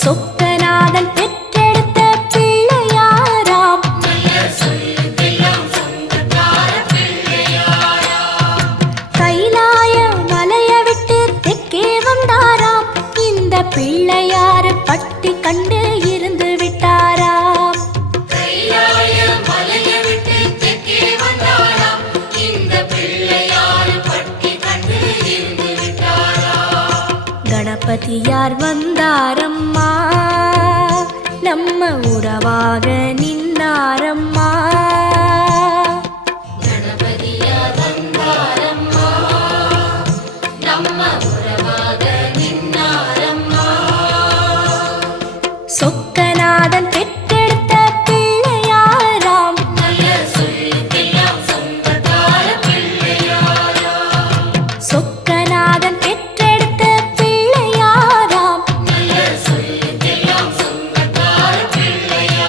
சொக்கநாதன் பெற்றெடுத்த பிள்ளையாராம். கைலாய மலைய விட்டு தெற்கே வந்தாராம். இந்த பிள்ளையார் பட்டி கண்டு இருந்து விட்டாராம். கணபதியார் வந்தாரம்மா, நம்ம உறவாக நின்னாரம்மா. கணபதியார் வந்தாரம்மா, நம்ம உறவாக நின்னாரம்மா. சொக்க